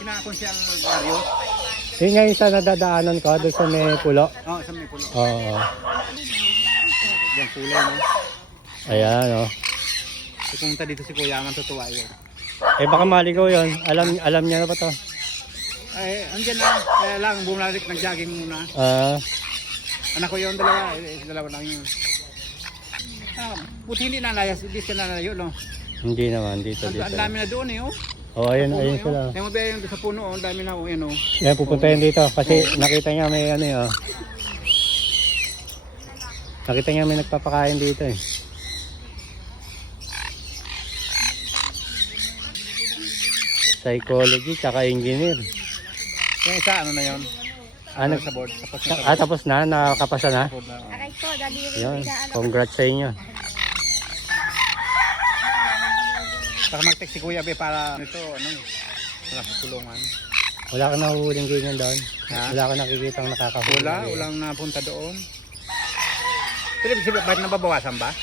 kinakon siyang baryo. Yun nga yung sa nadadaanan ko, doon sa may pulo. Oo, sa may pulo. Oo. Yung kulay, no? Ayan, oh. Pumunta dito si Kuya, ang tutuwa yun. Eh baka maligaw yun. Alam niya na ba to? Ay, andyan na. Kaya lang, bumalik ng jogging muna. Anak ko yun, dalawa lang yun. Buti hindi nalayas, hindi siya nalayo, no? Hindi naman, dito. Ang dami na doon, eh, oh. Oh, ayun sila. Yung mabaya yung sa puno, oh, ang dami na, oh, yan, oh. Yan, pupunta yan dito. Kasi nakita niya may ano yun, oh. Nakita niya may nagpapakain dito, eh. Psychology, tsaka engineer. Yung isa, ano na yun? Ano? Sa board. Tapos Tapos na? Nakakapasa na? board na. Aray ko, daliri. Yun, congrats sa inyo. Saka mag-text si Kuya, be, para ito, ano, wala sa tulungan. Wala ka nahuhuling ganyan doon? Ha? Wala ka nakikita ang nakakahuli? Walang napunta doon. Pero bakit nababawasan ba?